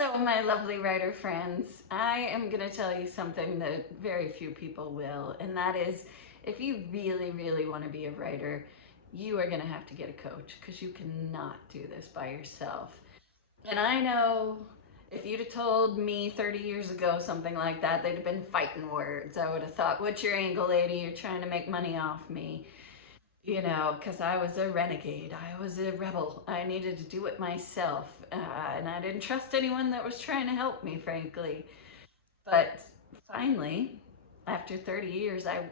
Hello, my lovely writer friends. I am going to tell you something that very few people will, and that is if you really, really want to be a writer, you are going to have to get a coach because you cannot do this by yourself. And I know if you'd have told me 30 years ago something like that, they'd have been fighting words. I would have thought, what's your angle, lady? You're trying to make money off me. Because I was a renegade. I was a rebel. I needed to do it myself. And I didn't trust anyone that was trying to help me, frankly. But finally, after 30 years, I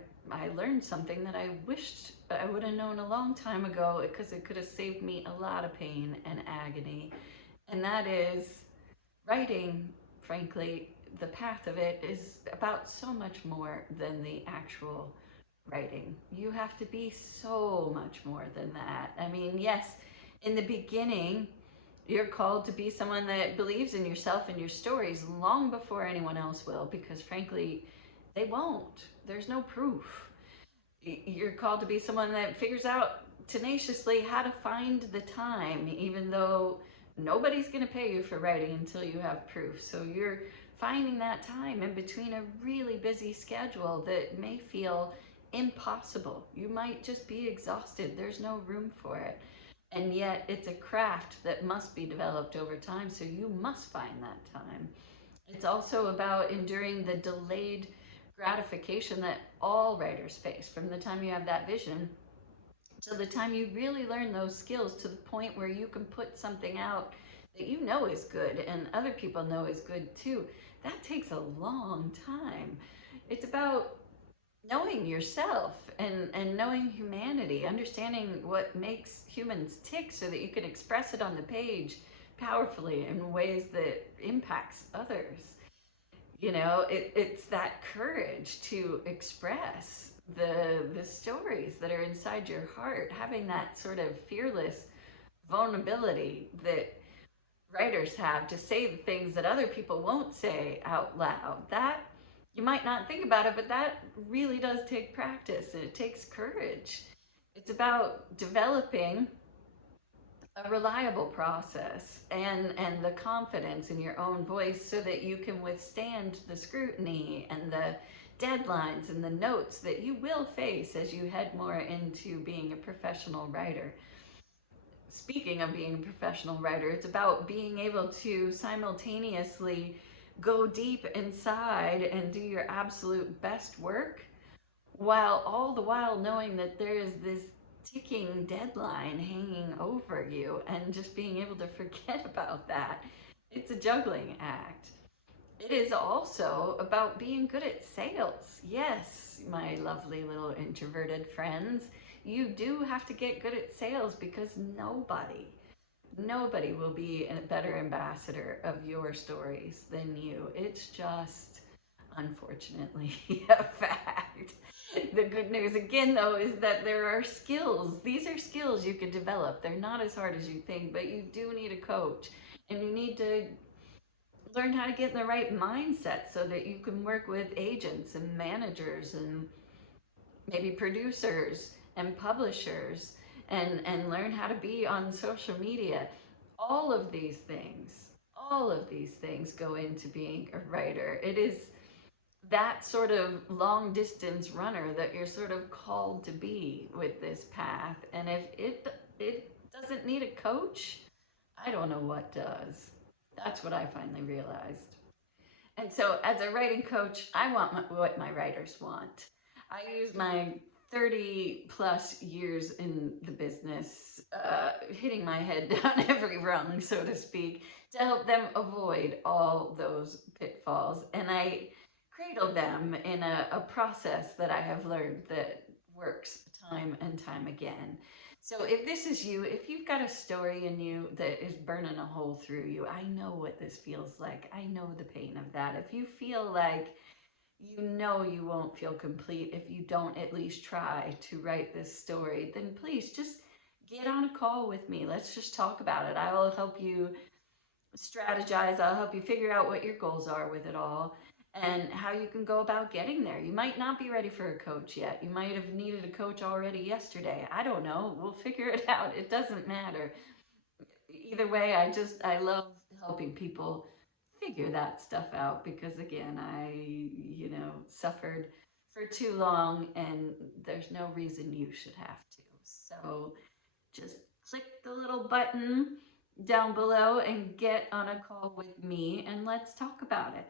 learned something that I wished I would have known a long time ago because it could have saved me a lot of pain and agony. And that is writing, frankly, the path of it is about so much more than the actual writing. You have to be so much more than that. I mean, yes, in the beginning, you're called to be someone that believes in yourself and your stories long before anyone else will, because frankly, they won't. There's no proof. You're called to be someone that figures out tenaciously how to find the time, even though nobody's going to pay you for writing until you have proof. So you're finding that time in between a really busy schedule that may feel impossible. You might just be exhausted. There's no room for it. And yet it's a craft that must be developed over time. So you must find that time. It's also about enduring the delayed gratification that all writers face from the time you have that vision till the time you really learn those skills to the point where you can put something out that you know is good and other people know is good too. That takes a long time. It's about knowing yourself and knowing humanity, understanding what makes humans tick so that you can express it on the page powerfully in ways that impacts others. It's that courage to express the stories that are inside your heart, having that sort of fearless vulnerability that writers have to say the things that other people won't say out loud. That you might not think about it, but that really does take practice and it takes courage. It's about developing a reliable process and the confidence in your own voice so that you can withstand the scrutiny and the deadlines and the notes that you will face as you head more into being a professional writer. Speaking of being a professional writer, it's about being able to simultaneously go deep inside and do your absolute best work while all the while knowing that there is this ticking deadline hanging over you and just being able to forget about that. It's a juggling act. It is also about being good at sales. Yes, my lovely little introverted friends, you do have to get good at sales because nobody will be a better ambassador of your stories than you. It's just, unfortunately, a fact. The good news again though is that there are skills. These are skills you can develop. They're not as hard as you think, but you do need a coach and you need to learn how to get in the right mindset so that you can work with agents and managers and maybe producers and publishers and learn how to be on social media. All of these things, all of these things go into being a writer. It is that sort of long distance runner that you're sort of called to be with this path. And if it doesn't need a coach, I don't know what does. That's what I finally realized. And so, as a writing coach, I want what my writers want. I use my 30 plus years in the business, hitting my head down every rung, so to speak, to help them avoid all those pitfalls. And I cradle them in a process that I have learned that works time and time again. So if this is you, if you've got a story in you that is burning a hole through you, I know what this feels like. I know the pain of that. If you feel like you know you won't feel complete if you don't at least try to write this story, then please just get on a call with me. Let's just talk about it. I will help you strategize. I'll help you figure out what your goals are with it all and how you can go about getting there. You might not be ready for a coach yet. You might have needed a coach already yesterday. I don't know. We'll figure it out. It doesn't matter. Either way, I love helping people figure that stuff out, because again, I suffered for too long, and there's no reason you should have to. So just click the little button down below and get on a call with me and let's talk about it.